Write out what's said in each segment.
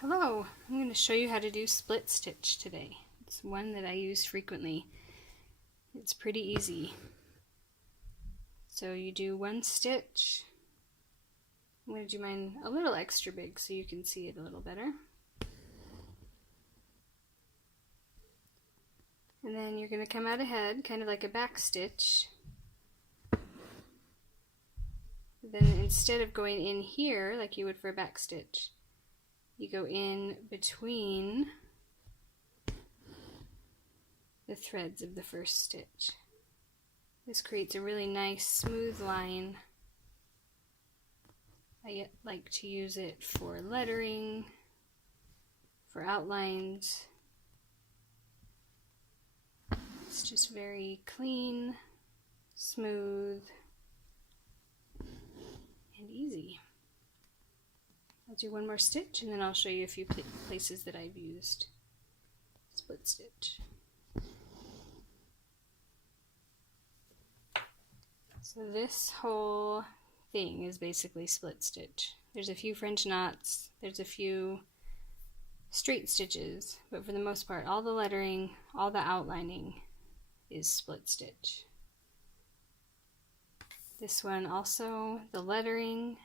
Hello, I'm going to show you how to do split stitch today. It's one that I use frequently. It's pretty easy. So you do one stitch. I'm going to do mine a little extra big so you can see it a little better. And then you're going to come out ahead, kind of like a back stitch. Then instead of going in here like you would for a back stitch, you go in between the threads of the first stitch. This creates a really nice smooth line. I like to use it for lettering, for outlines. It's just very clean, smooth, and easy. I'll do one more stitch and then I'll show you a few places that I've used split stitch. So this whole thing is basically split stitch. There's a few French knots, there's a few straight stitches, but for the most part all the lettering, all the outlining is split stitch. This one also, the lettering,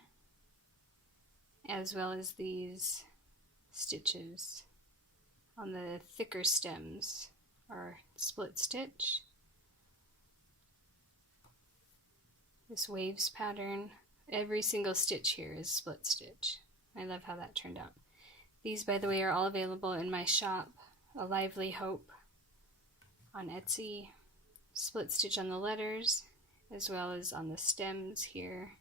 as well as these stitches on the thicker stems are split stitch. This waves pattern, every single stitch here is split stitch. I love how that turned out. These, by the way, are all available in my shop, A Lively Hope, on Etsy. Split stitch on the letters, as well as on the stems here.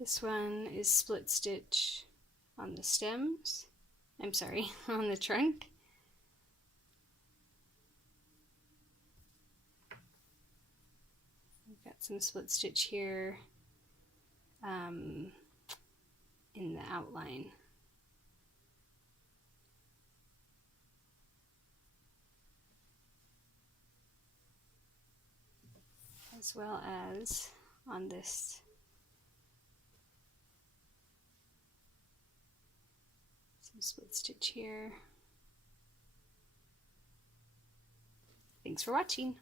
This one is split stitch on the stems. I'm sorry, on the trunk. We've got some split stitch here in the outline. As well as on this some split stitch here. Thanks for watching.